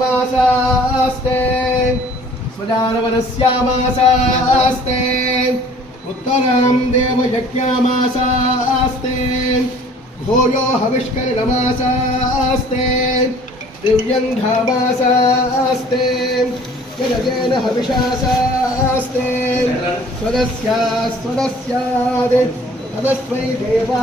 मासास्ते स्वजानवनस्यामासास्ते उत्तरां देवयज्ञामासास्ते भूयो हविष्करणमासास्ते दिव्यङ्घामासास्ते यजतेन हविषासास्ते स्वदस्या स्वदस्यादि तदस्मै देवा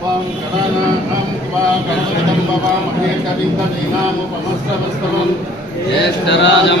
వాం గణానాం వా గణమిదం భవామహే కవితనేనాముపమస్తమస్తమం జ్యేష్ఠరాజం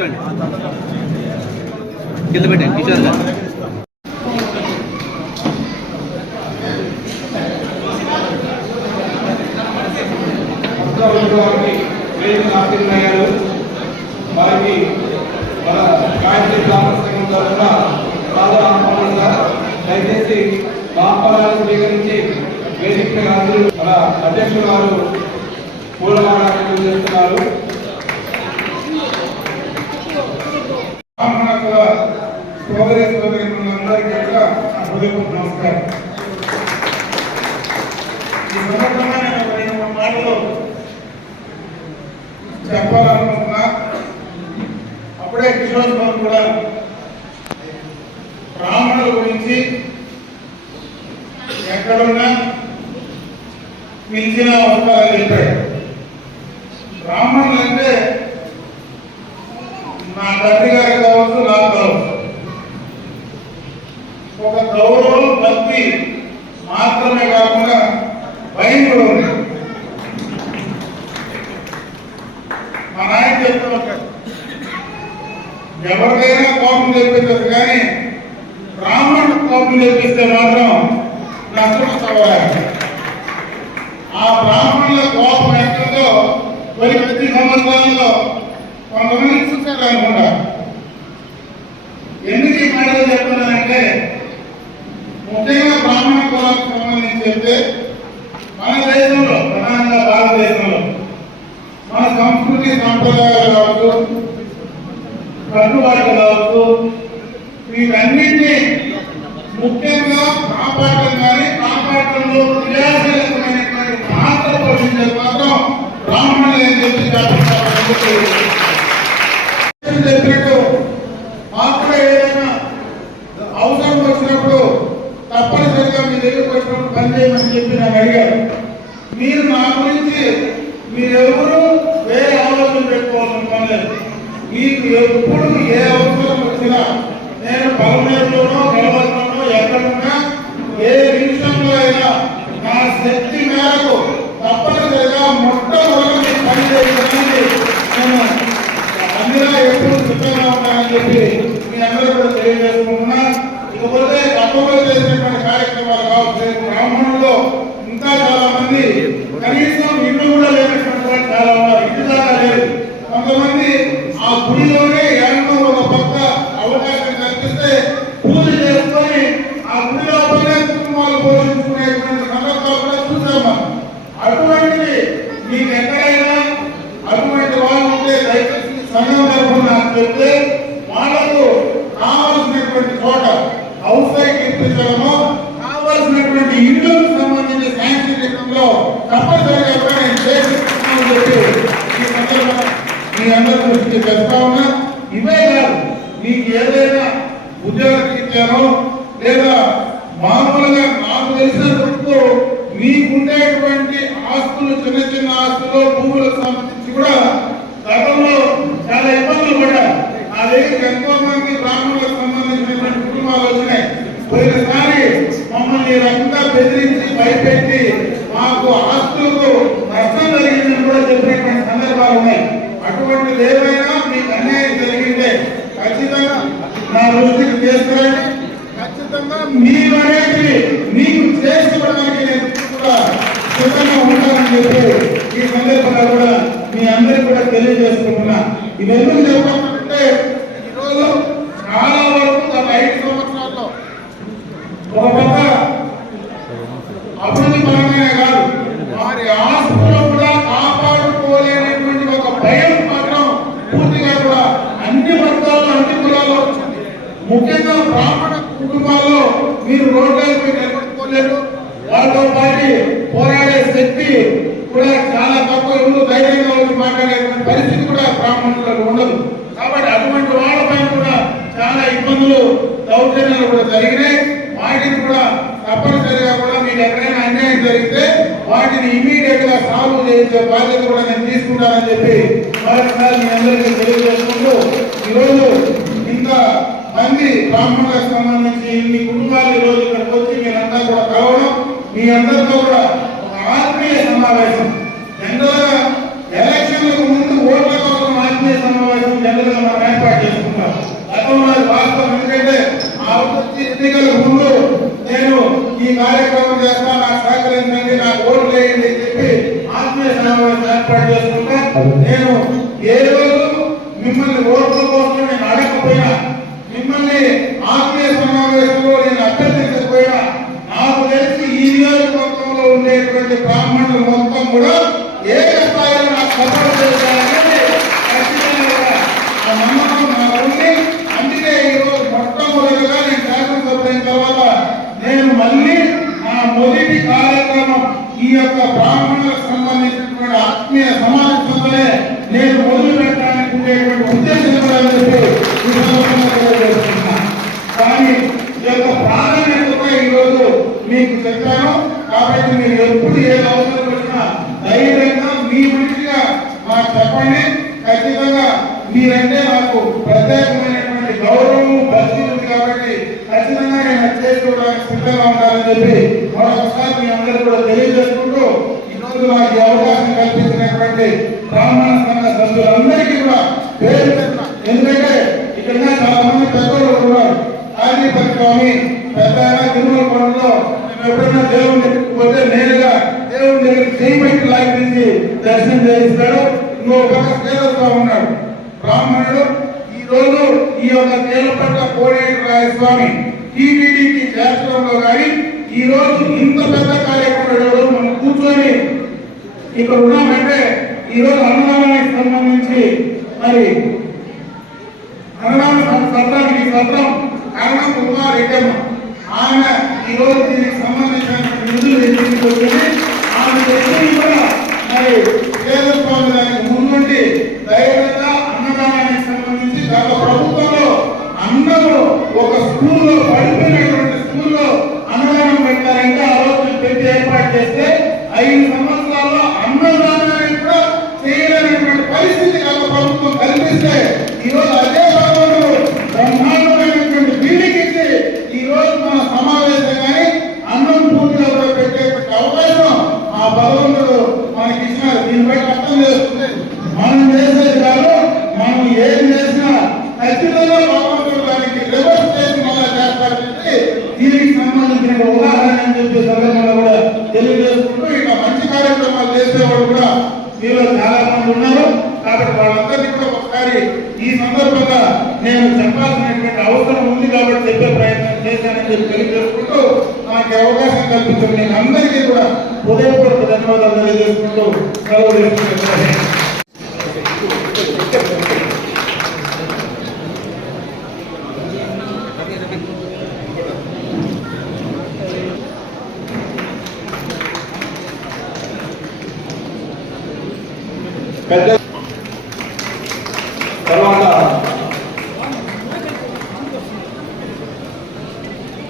తీసుకోండి కింద పెట్టండి కిషోర్ గారు వారికి మన గాయత్రి చాలా ఆహ్వానంగా దయచేసి మాపరాలు స్వీకరించి వేదిక హాజరు మన అధ్యక్షులు గారు పూలమాలను చేస్తున్నారు బ్రాహ్మణ సోదరి సోదరి అందరికీ కూడా హృదయపూర్వక నమస్కారం. ఈ సందర్భంగా నేను ఒక రెండు మూడు మాటలు చెప్పాలనుకుంటున్నా. అప్పుడే కిషోత్సవం కూడా బ్రాహ్మణుల గురించి ఎక్కడున్నా పిలిచినా వస్తారని చెప్పాడు. బ్రాహ్మణులు అంటే నా తండ్రి గారు కావచ్చు నాకు కావచ్చు ఒక గౌరవం భక్తి మాత్రమే కాకుండా భయం కూడా ఉంది మా నాయన చెప్తూ ఉంటాడు ఎవరికైనా కోపం తెప్పించదు కానీ బ్రాహ్మణుడు కోపం తెప్పిస్తే మాత్రం నష్టపోవాలి ఆ బ్రాహ్మణుల కోపం ఎక్కడో కొన్ని ప్రతి సంవత్సరాల్లో కొంతమంది చూశారు అనుకుంటా. ఎందుకు ఈ మాటలు చెప్తున్నానంటే ముఖ్యంగా బ్రాహ్మణ కులానికి సంబంధించి చెప్తే మన దేశంలో ప్రధానంగా భారతదేశంలో మన సంస్కృతి సంప్రదాయాలు కావచ్చు కట్టుబాట్లు కావచ్చు వీటన్నింటినీ complicated. మామూలుగా నాకు తెలిసినందుకు మీకుండేటువంటి ఆస్తులు చిన్న చిన్న ఆస్తులు భూములకు సంబంధించి కూడా గతంలో చాలా ఇబ్బందులు పడ్డారు. నా దగ్గరికి ఎంతో మంది బ్రాహ్మణులకు సంబంధించినటువంటి కుటుంబాలు వచ్చినాయి. పోయినసారి మమ్మల్ని ఈ బెదిరించి భయపెట్టి మాకు ఆస్తులకు నష్టం జరిగిందని కూడా చెప్పినటువంటి సందర్భాలు ఉన్నాయి. అటువంటిది ఏదైనా మీకు అన్యాయం జరిగింటే ఖచ్చితంగా నా దృష్టికి తీసుకురండి. ఖచ్చితంగా మీ అనేది మీకు చేసుకోవడానికి నేను కూడా సిద్ధంగా ఉంటానని చెప్పి ఈ సందర్భంగా కూడా మీ అందరికీ కూడా ఇది ఎందుకు చెప్పాలంటే ఈరోజు చాలా వరకు గత ఐదు సంవత్సరాల్లో ఒక పక్క అభివృద్ధి పరంగానే కాదు వారి ఆస్తులు కూడా కాపాడుకోలేనటువంటి ఒక భయం మాత్రం పూర్తిగా కూడా అన్ని వర్గాల్లో అన్ని కులాల్లో వచ్చింది. ముఖ్యంగా బ్రాహ్మణ కుటుంబాల్లో మీరు రోడ్లపై నిలబడుకోలేరు వాళ్ళతో పాటు పోరాడే శక్తి కూడా చాలా తక్కువ ఎవరు ధైర్యంగా వచ్చి మాట్లాడేటువంటి పరిస్థితి కూడా బ్రాహ్మణులకు ఉండదు. కాబట్టి అటువంటి వాళ్ళపైన కూడా చాలా ఇబ్బందులు దౌర్జన్యాలు కూడా జరిగినాయి. వాటిని కూడా తప్పనిసరిగా కూడా మీకు ఎక్కడైనా అన్యాయం జరిగితే వాటిని ఇమీడియట్గా సాల్వ్ చేసే బాధ్యత కూడా నేను తీసుకుంటానని చెప్పి మరొకసారి మీ అందరికీ తెలియజేసుకుంటూ ఈరోజు ఇంత మంది బ్రాహ్మణులకు సంబంధించి ఇన్ని కుటుంబాలు ఈరోజు ఇక్కడికి వచ్చి మీరంతా కూడా కలవడం మీ అందరితో కూడా సమావేశం. గా ఎలక్షన్లకు ముందు ఓట్ల కోసం ఆత్మీయ సమావేశం జనరల్గా మనం ఏర్పాటు చేసుకుంటాం వాస్తవం. ఎందుకంటే ఆ వచ్చి ఎన్నికలకు ముందు నేను ఈ కార్యక్రమం చేస్తా నాకు సహకరించండి నాకు ఓట్లు వేయండి అని చెప్పి ఆత్మీయ సమావేశం ఏర్పాటు చేసుకుంటా నేను ఏ రోజు మిమ్మల్ని ఓట్ల కోసం నేను అడగకపోయినా స్వామి పెద్ద తిరుమల కొండలో మేము ఎప్పుడైనా దేవుని దగ్గరికి పోతే నేరుగా దేవుని దగ్గరికి చేయబట్టి లాగించి దర్శనం చేయిస్తాడు. ఇంకో పక్క శ్రీధర్తో ఉన్నాడు. బ్రాహ్మణుడు. ఈ రోజు ఈ యొక్క తేలపట్ల కోడేటి రాయస్వామి టీటీడీకి చేర్చడంలో కానీ ఈ రోజు ఇంత పెద్ద కార్యక్రమంలో మనం కూర్చొని ఇక్కడ ఉన్నామంటే ఈ రోజు అన్నదానానికి సంబంధించి మరి అన్నదాన సత్రానికి సత్రం ప్రభుత్వం ఈరోజు అదే భగవంతుడు బ్రహ్మాండమైనటువంటి బిల్డింగ్ ఇచ్చి ఈ మన సమావేశం కానీ అన్నం పూర్తిగా కూడా పెట్టేటువంటి అవకాశం ఆ భగవంతుడు మనకి ఇచ్చినారు దీనిపై అర్థం చేస్తుంది మనం చేసేది కాదు మనం ఏం చేసినా ఖచ్చితంగా భగవంతుడు దానికి రివర్స్ చేసి మళ్ళీ చేస్తారు దీనికి సంబంధించిన ఉదాహరణ అని చెప్పే సందర్భంగా కూడా తెలియజేసుకుంటూ ఇక మంచి కార్యక్రమాలు చేసేవాడు కూడా మీలో చాలా మంది ఉన్నారు. కాబట్టి వాళ్ళందరినీ కూడా ఒకసారి ఈ సందర్భంగా నేను చెప్పాల్సినటువంటి అవసరం ఉంది కాబట్టి చెప్పే ప్రయత్నం చేశానని చెప్పి తెలియజేసుకుంటూ నాకు అవకాశం కల్పించిన నేను అందరికీ కూడా హృదయపూర్వక ధన్యవాదాలు తెలియజేసుకుంటూ సెలవు చేసుకుంటున్నాను పెద్ద తర్వాత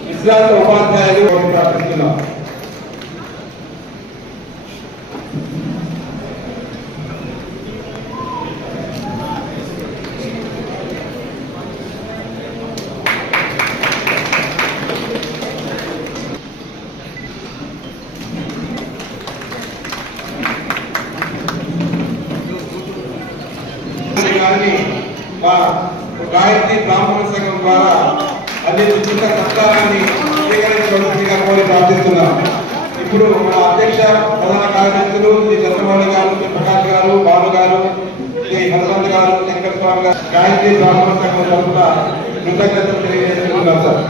విశ్రాంత ఉపాధ్యాయులు ప్రార్థిస్తున్నాం మా గాయత్రి బ్రాహ్మణ సంఘం ద్వారా అందించుకున్న సత్కారాన్ని స్వీకరించవలసిందిగా కోరి ప్రార్థిస్తున్నాం. ఇప్పుడు మన అధ్యక్ష ప్రధాన కార్యదర్శులు శ్రీ చంద్రబాబు గారు శ్రీ ప్రకాష్ గారు బాబు గారు శ్రీ హనుమంత్ గారు శంకర్ స్వామి గారు గాయత్రి బ్రాహ్మణ సంఘం తరఫున కృతజ్ఞతలు తెలియజేస్తున్నాం సార్.